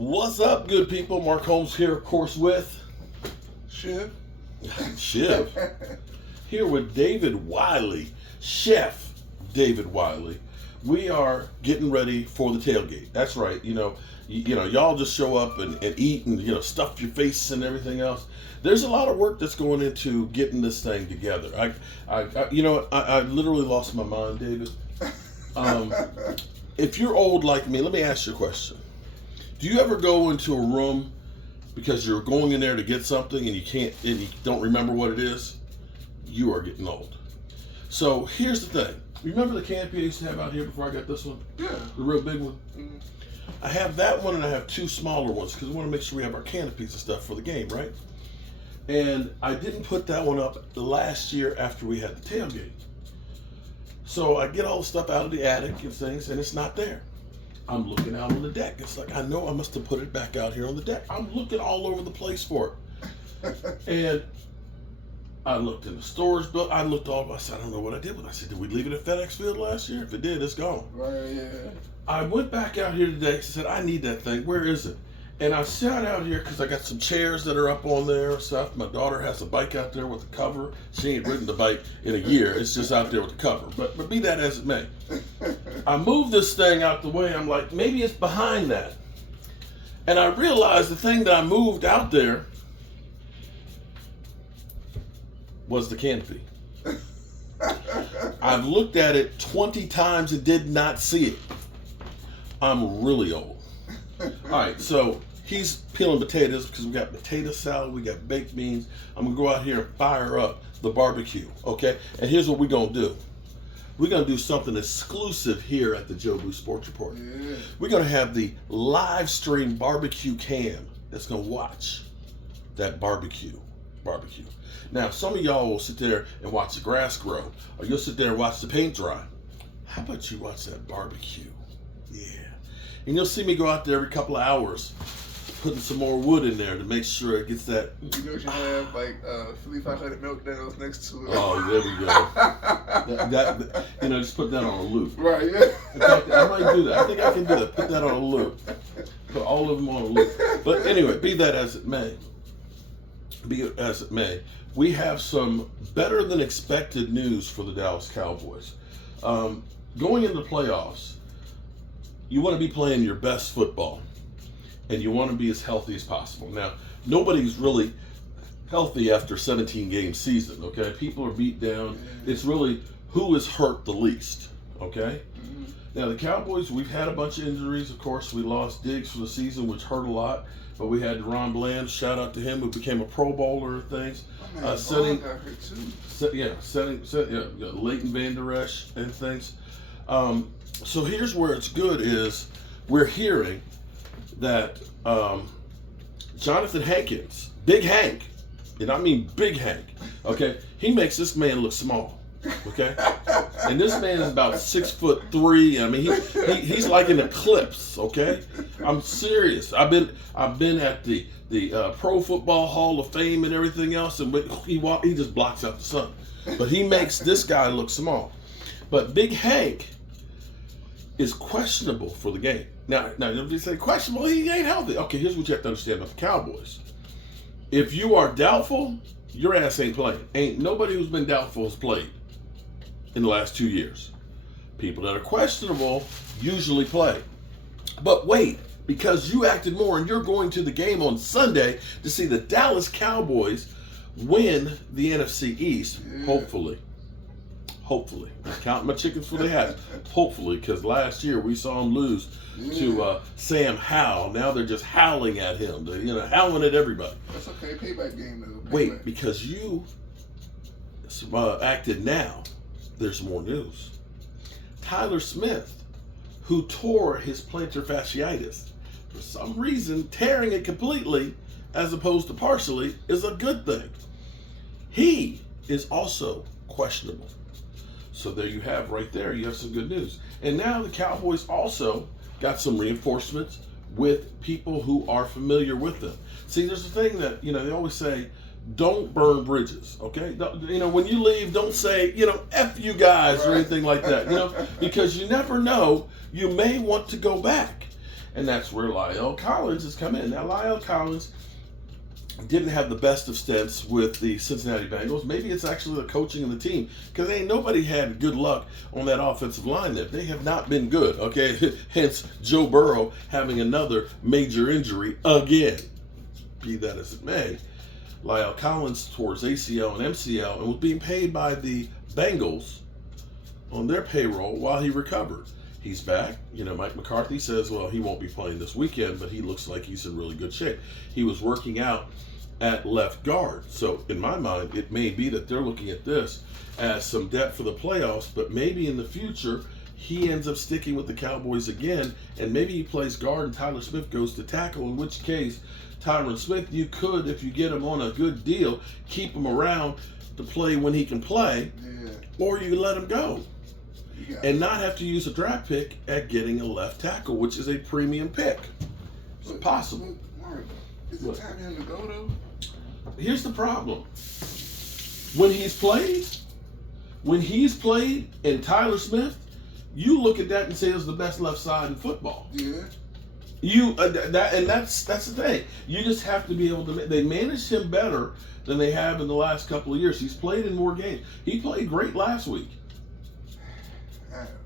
What's up, good people? Mark Holmes here, of course, with Shiv. Shiv. Here with David Wiley, Chef David Wiley. We are getting ready for the tailgate. That's right. Y'all just show up and eat and stuff your face and everything else. There's a lot of work that's going into getting this thing together. I literally lost my mind, David. If you're old like me, let me ask you a question. Do you ever go into a room because you're going in there to get something and you don't remember what it is? You are getting old. So here's the thing. Remember the canopy I used to have out here before I got this one? Yeah. The real big one? Mm-hmm. I have that one and I have two smaller ones because we want to make sure we have our canopies and stuff for the game, right? And I didn't put that one up last year after we had the tailgate. So I get all the stuff out of the attic and things and it's not there. I'm looking out on the deck. It's like, I know I must have put it back out here on the deck. I'm looking all over the place for it. And I looked in the storage bill. I looked all, I said, I don't know what I did with it. I said, did we leave it at FedEx Field last year? If it did, it's gone. Right, yeah. I went back out here today. I said, I need that thing. Where is it? And I sat out here because I got some chairs that are up on there and stuff. My daughter has a bike out there with a cover. She ain't ridden the bike in a year. It's just out there with the cover. But be that as it may. I moved this thing out the way. I'm like, maybe it's behind that. And I realized the thing that I moved out there was the canopy. I've looked at it 20 times and did not see it. I'm really old. All right, so he's peeling potatoes because we got potato salad, we got baked beans. I'm gonna go out here and fire up the barbecue, okay? And here's what we're gonna do. We're gonna do something exclusive here at the Joe Boo Sports Report. Yeah. We're gonna have the live stream barbecue cam that's gonna watch that barbecue. Now, some of y'all will sit there and watch the grass grow, or you'll sit there and watch the paint dry. How about you watch that barbecue? Yeah. And you'll see me go out there every couple of hours, putting some more wood in there to make sure it gets that. You should have like Philly 500 meltdowns next to it. Oh, there we go. Just put that on a loop. Right, yeah. In fact, I might do that. I think I can do that. Put that on a loop. Put all of them on a loop. But anyway, be that as it may. We have some better than expected news for the Dallas Cowboys. Going into the playoffs, you want to be playing your best football, and you want to be as healthy as possible. Now, nobody's really healthy after 17-game season, okay? People are beat down. It's really who is hurt the least, okay? Now, the Cowboys, we've had a bunch of injuries. Of course, we lost Diggs for the season, which hurt a lot. But we had Ron Bland, shout out to him, who became a Pro Bowler and things. Leighton Vander Esch and things. So here's where it's good is we're hearing that Jonathan Hankins, Big Hank, and I mean Big Hank, okay, he makes this man look small, okay? And this man is about 6'3". I mean, he's like an eclipse, okay? I'm serious. I've been at the Pro Football Hall of Fame and everything else, and he just blocks out the sun. But he makes this guy look small. But Big Hank is questionable for the game. Now, if you say questionable, he ain't healthy. Okay, here's what you have to understand about the Cowboys. If you are doubtful, your ass ain't playing. Ain't nobody who's been doubtful has played in the last 2 years. People that are questionable usually play. But wait, because you acted more and you're going to the game on Sunday to see the Dallas Cowboys win the NFC East, hopefully. Hopefully. I'm counting my chickens for the hat. Hopefully, because last year we saw them lose to Sam Howell. Now they're just howling at him. They're howling at everybody. That's okay. Payback game, though. Wait, because you acted now, there's more news. Tyler Smith, who tore his plantar fasciitis, for some reason, tearing it completely as opposed to partially is a good thing. He is also questionable. So there you have right there, you have some good news. And now the Cowboys also got some reinforcements with people who are familiar with them. See, there's a thing that, they always say, don't burn bridges, okay? When you leave, don't say, F you guys or anything like that, because you never know, you may want to go back. And that's where La'el Collins has come in. Now, La'el Collins didn't have the best of stints with the Cincinnati Bengals. Maybe it's actually the coaching of the team, because ain't nobody had good luck on that offensive line there. They have not been good, okay? Hence, Joe Burrow having another major injury again. Be that as it may, La'el Collins towards ACL and MCL and was being paid by the Bengals on their payroll while he recovered. He's back. You know, Mike McCarthy says, well, he won't be playing this weekend, but he looks like he's in really good shape. He was working out at left guard. So in my mind, it may be that they're looking at this as some depth for the playoffs, but maybe in the future, he ends up sticking with the Cowboys again, and maybe he plays guard and Tyler Smith goes to tackle, in which case, Tyron Smith, you could, if you get him on a good deal, keep him around to play when he can play, or you let him go. And not have to use a draft pick at getting a left tackle, which is a premium pick. It's possible. Mark, is it time for him to go, though? Here's the problem. When he's played and Tyler Smith, you look at that and say it's the best left side in football. Yeah. That's the thing. You just have to be able to. They managed him better than they have in the last couple of years. He's played in more games. He played great last week.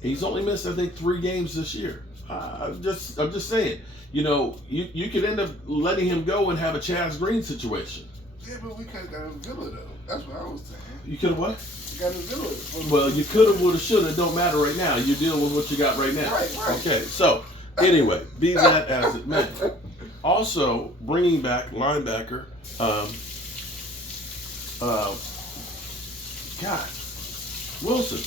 He's only missed, I think, 3 games this year. I'm just saying. You know, you could end up letting him go and have a Chaz Green situation. Yeah, but we could have got a Villa, though. That's what I was saying. You could have what? Got a Villa. Well, you could have, would have, should have. It don't matter right now. You're dealing with what you got right now. Right. Okay, so anyway, be that as it may. Also, bringing back linebacker, Wilson.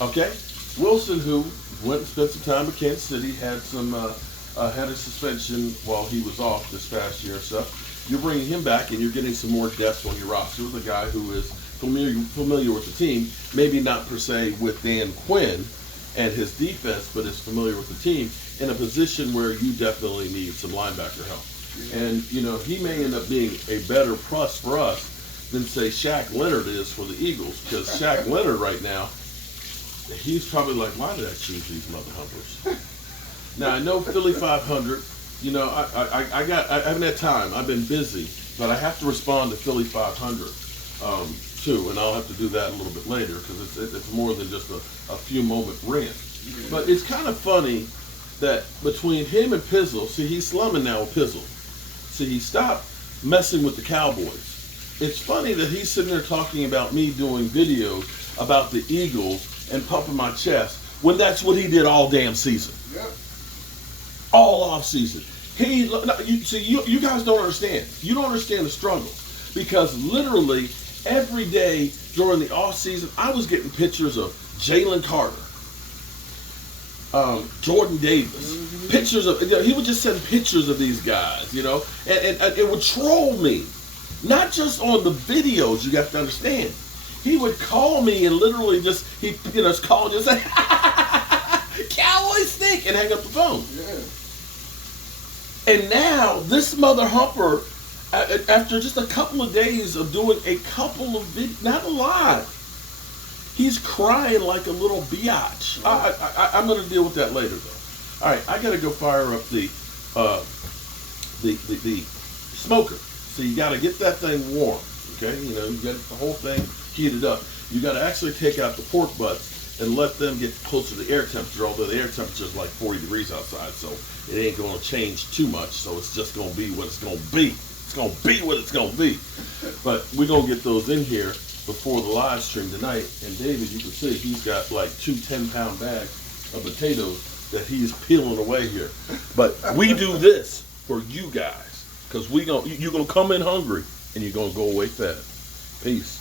Okay, Wilson, who went and spent some time with Kansas City, had a suspension while he was off this past year or so. You're bringing him back, and you're getting some more depth on your roster with a guy who is familiar with the team, maybe not per se with Dan Quinn and his defense, but is familiar with the team in a position where you definitely need some linebacker help. And, you know, he may end up being a better plus for us than, say, Shaq Leonard is for the Eagles, because Shaq Leonard right now, he's probably like, why did I choose these mother humpers? Now, I know Philly 500, you know, I haven't had time. I've been busy, but I have to respond to Philly 500 too, and I'll have to do that a little bit later, because it's more than just a few moment rant. But it's kind of funny that between him and Pizzle, see, he's slumming now with Pizzle. See, he stopped messing with the Cowboys. It's funny that he's sitting there talking about me doing videos about the Eagles and pumping my chest when that's what he did all damn season. Yep. All off season. You guys don't understand. You don't understand the struggle, because literally every day during the off season, I was getting pictures of Jalen Carter, Jordan Davis, pictures of. He would just send pictures of these guys, you know, and it would troll me, not just on the videos. You have to understand. He would call me and literally just call and just say, "Cowboys stink," and hang up the phone. Yeah. And now this mother humper, after just a couple of days of doing a couple of videos, not a lot, he's crying like a little biatch. I'm going to deal with that later, though. All right, I got to go fire up the smoker. So you got to get that thing warm. Okay, you know, you got the whole thing heated up. You got to actually take out the pork butts and let them get closer to the air temperature, although the air temperature is like 40 degrees outside, so it ain't going to change too much, so it's just going to be what it's going to be. It's going to be what it's going to be. But we're going to get those in here before the live stream tonight, and David, you can see, he's got like 2 10-pound bags of potatoes that he's peeling away here. But we do this for you guys, because you're going to come in hungry, and you're going to go away fed. Peace.